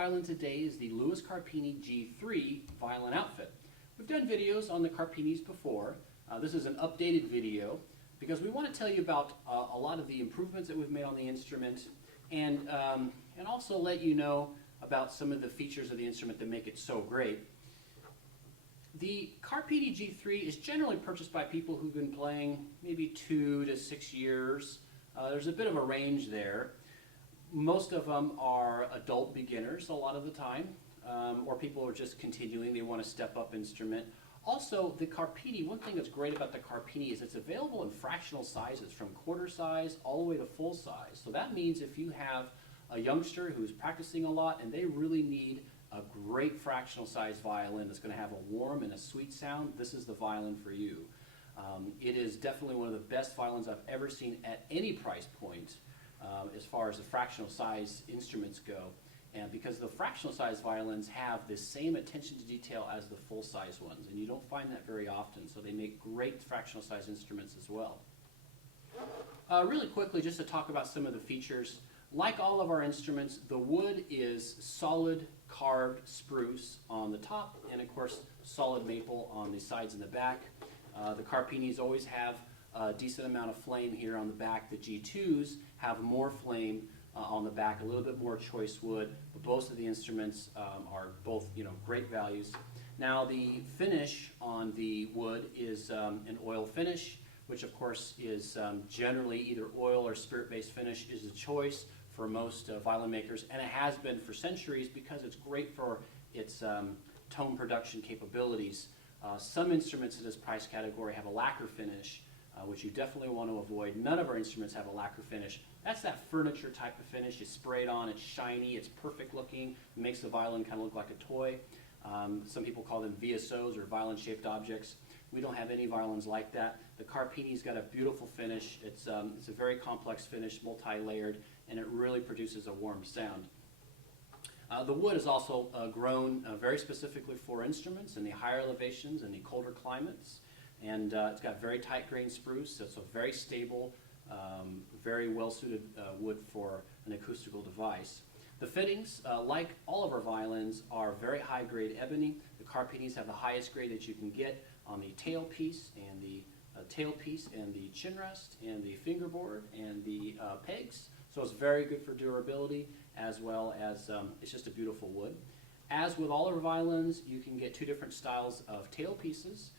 violin today is the Louis Carpini G3 violin outfit. We've done videos on the Carpinis before. This is an updated video because we want to tell you about a lot of the improvements that we've made on the instrument and also let you know about some of the features of the instrument that make it so great. The Carpini G3 is generally purchased by people who've been playing maybe 2 to 6 years. There's a bit of a range there. Most of them are adult beginners a lot of the time, or people are just continuing, they want to step up instrument. Also, the Carpini, one thing that's great about the Carpini is it's available in fractional sizes from quarter size all the way to full size. So that means if you have a youngster who's practicing a lot and they really need a great fractional size violin that's going to have a warm and a sweet sound, this is the violin for you. It is definitely one of the best violins I've ever seen at any price point as far as the fractional size instruments go. And because the fractional size violins have the same attention to detail as the full size ones, and you don't find that very often, so they make great fractional size instruments as well. Really quickly, just to talk about some of the features, like all of our instruments, the wood is solid carved spruce on the top, and of course solid maple on the sides and the back. The Carpinis always have a decent amount of flame here on the back. The G2s have more flame on the back, a little bit more choice wood, but both of the instruments are both, great values. Now the finish on the wood is an oil finish, which of course is generally either oil or spirit-based finish is the choice for most violin makers, and it has been for centuries because it's great for its tone production capabilities. Some instruments in this price category have a lacquer finish, which you definitely want to avoid. None of our instruments have a lacquer finish. That's that furniture type of finish. You spray it on, it's shiny, it's perfect looking, it makes the violin kind of look like a toy. Some people call them VSOs or violin-shaped objects. We don't have any violins like that. The Carpini's got a beautiful finish. It's a very complex finish, multi-layered, and it really produces a warm sound. The wood is also grown very specifically for instruments in the higher elevations and the colder climates. And it's got very tight grained spruce, so it's a very stable, very well suited wood for an acoustical device. The fittings, like all of our violins, are very high grade ebony. The Carpinis have the highest grade that you can get on the tailpiece and the chin rest and the fingerboard and the pegs. So it's very good for durability, as well as it's just a beautiful wood. As with all our violins, you can get 2 different styles of tailpieces.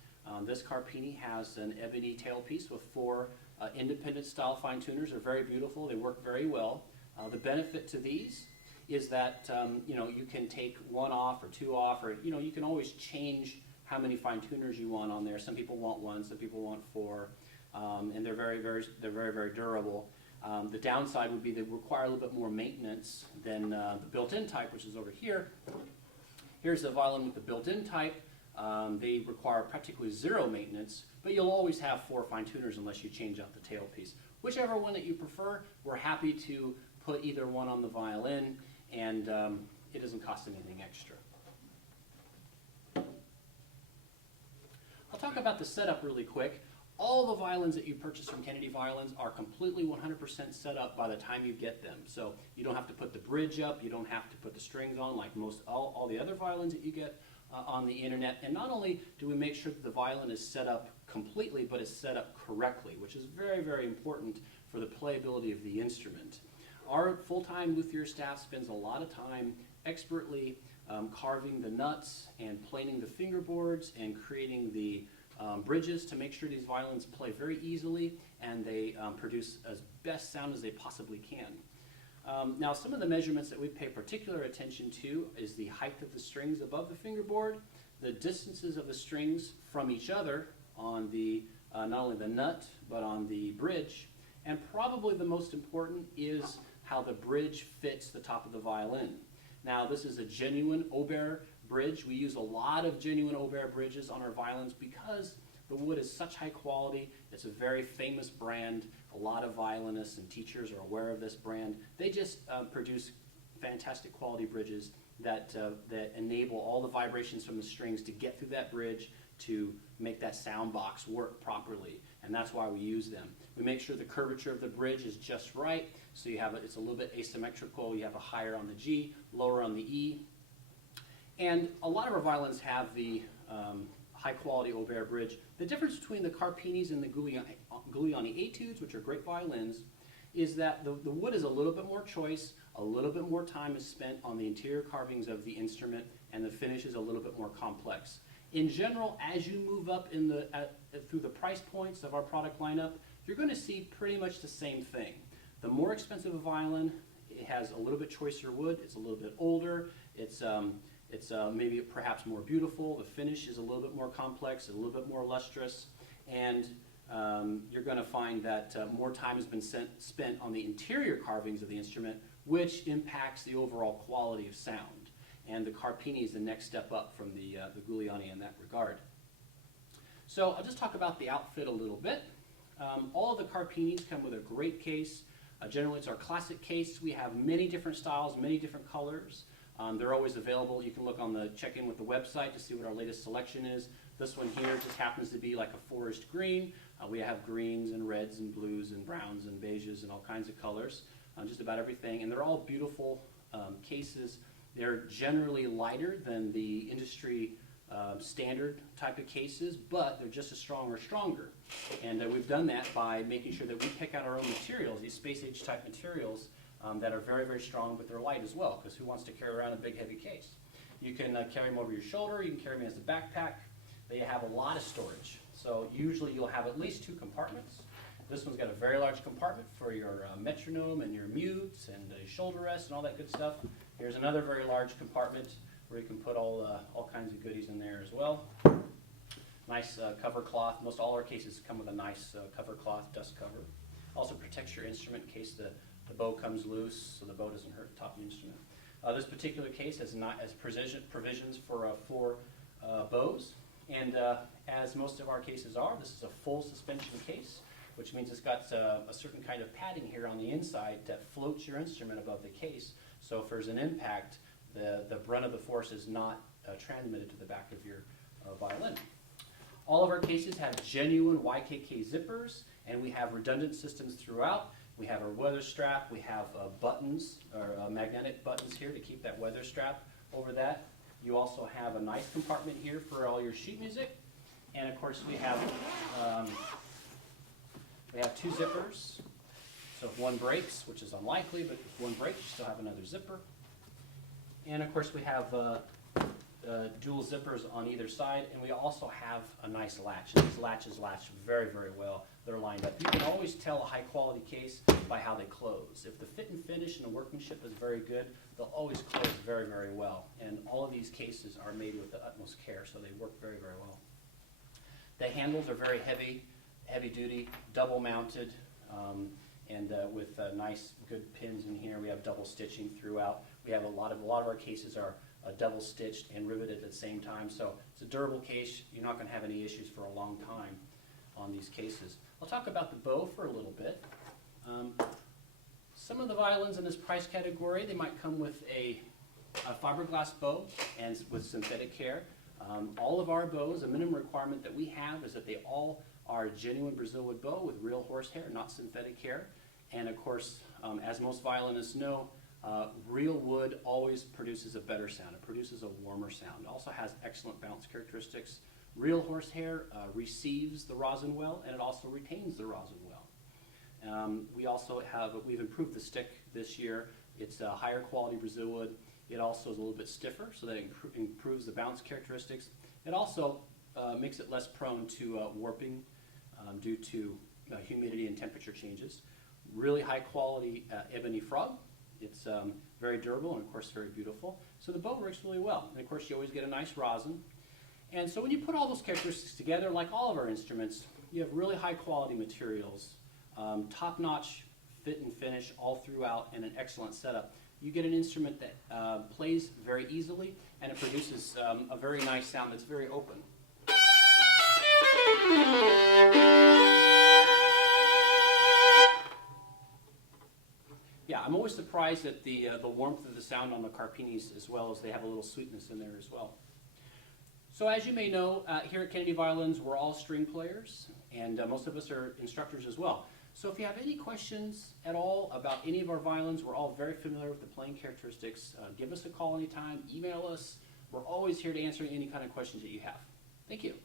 This Carpini has an ebony tailpiece with 4 independent style fine tuners. They're very beautiful. They work very well. The benefit to these is that you can take 1 off or 2 off, or you can always change how many fine tuners you want on there. Some people want 1, some people want 4, and they're very durable. The downside would be they require a little bit more maintenance than the built-in type, which is over here. Here's the violin with the built-in type. They require practically 0 maintenance, but you'll always have 4 fine tuners unless you change out the tailpiece. Whichever one that you prefer, we're happy to put either one on the violin, and it doesn't cost anything extra. I'll talk about the setup really quick. All the violins that you purchase from Kennedy Violins are completely 100% set up by the time you get them. So you don't have to put the bridge up, you don't have to put the strings on like all the other violins that you get on the internet. And not only do we make sure that the violin is set up completely, but it's set up correctly, which is very, very important for the playability of the instrument. Our full-time luthier staff spends a lot of time expertly carving the nuts and planing the fingerboards and creating the bridges to make sure these violins play very easily and they produce as best sound as they possibly can. Now, some of the measurements that we pay particular attention to is the height of the strings above the fingerboard, the distances of the strings from each other on the not only the nut but on the bridge, and probably the most important is how the bridge fits the top of the violin. Now, this is a genuine Aubert bridge. We use a lot of genuine Aubert bridges on our violins because the wood is such high quality. It's a very famous brand. A lot of violinists and teachers are aware of this brand. They just produce fantastic quality bridges that enable all the vibrations from the strings to get through that bridge to make that sound box work properly. and that's why we use them. We make sure the curvature of the bridge is just right, so you have it's a little bit asymmetrical. You have a higher on the G, lower on the E. And a lot of our violins have the high quality Aubert bridge. The difference between the Carpinis and the Giuliani Etudes, which are great violins, is that the wood is a little bit more choice, a little bit more time is spent on the interior carvings of the instrument, and the finish is a little bit more complex. In general, as you move up in through the price points of our product lineup, you're going to see pretty much the same thing. The more expensive a violin, it has a little bit choicer wood, it's a little bit older, it's maybe perhaps more beautiful, the finish is a little bit more complex, a little bit more lustrous, and you're going to find that more time has been spent on the interior carvings of the instrument, which impacts the overall quality of sound. And the Carpini is the next step up from the Giuliani in that regard. So I'll just talk about the outfit a little bit. All of the Carpinis come with a great case. Generally it's our classic case. We have many different styles, many different colors. They're always available. You can look on check in with the website to see what our latest selection is. This one here just happens to be like a forest green. We have greens and reds and blues and browns and beiges and all kinds of colors, just about everything. And they're all beautiful cases. They're generally lighter than the industry standard type of cases, but they're just as strong or stronger. And we've done that by making sure that we pick out our own materials, these space age type materials that are very, very strong, but they're light as well, because who wants to carry around a big heavy case? You can carry them over your shoulder, you can carry them as a backpack. They have a lot of storage. So usually you'll have at least 2 compartments. This one's got a very large compartment for your metronome and your mutes and shoulder rest and all that good stuff. Here's another very large compartment where you can put all kinds of goodies in there as well. Nice cover cloth. Most all our cases come with a nice cover cloth, dust cover. Also protects your instrument in case the bow comes loose, so the bow doesn't hurt the top of the instrument. This particular case has provisions for 4 bows, and as most of our cases are, this is a full suspension case, which means it's got a certain kind of padding here on the inside that floats your instrument above the case, so if there's an impact, the brunt of the force is not transmitted to the back of your violin. All of our cases have genuine YKK zippers, and we have redundant systems throughout. We have our weather strap, we have buttons, or magnetic buttons here to keep that weather strap over that. You also have a nice compartment here for all your sheet music. And of course we have 2 zippers. So if one breaks, which is unlikely, but if one breaks, you still have another zipper. And of course we have dual zippers on either side, and we also have a nice latch. These latches latch very, very well. They're lined up. You can always tell a high quality case by how they close. If the fit and finish and the workmanship is very good, they'll always close very, very well. And all of these cases are made with the utmost care, so they work very, very well. The handles are very heavy, heavy duty, double mounted, and with nice good pins in here. We have double stitching throughout. We have a lot of our cases are double stitched and riveted at the same time, so it's a durable case. You're not going to have any issues for a long time on these cases. I'll talk about the bow for a little bit. Some of the violins in this price category, they might come with a fiberglass bow and with synthetic hair. All of our bows, a minimum requirement that we have is that they all are genuine Brazil wood bow with real horsehair, not synthetic hair. And of course, as most violinists know, real wood always produces a better sound. It produces a warmer sound. It also has excellent bounce characteristics. Real horsehair receives the rosin well, and it also retains the rosin well. We've improved the stick this year. It's a higher quality Brazil wood. It also is a little bit stiffer, so that it improves the bounce characteristics. It also makes it less prone to warping due to humidity and temperature changes. Really high quality ebony frog. It's very durable and of course very beautiful. So the bow works really well. And of course you always get a nice rosin. And so when you put all those characteristics together, like all of our instruments, you have really high quality materials, top-notch fit and finish all throughout, and an excellent setup. You get an instrument that plays very easily, and it produces a very nice sound that's very open. Yeah, I'm always surprised at the warmth of the sound on the Carpinis, as well as they have a little sweetness in there as well. So as you may know, here at Kennedy Violins, we're all string players, and most of us are instructors as well. So if you have any questions at all about any of our violins, we're all very familiar with the playing characteristics. Give us a call anytime, email us. We're always here to answer any kind of questions that you have. Thank you.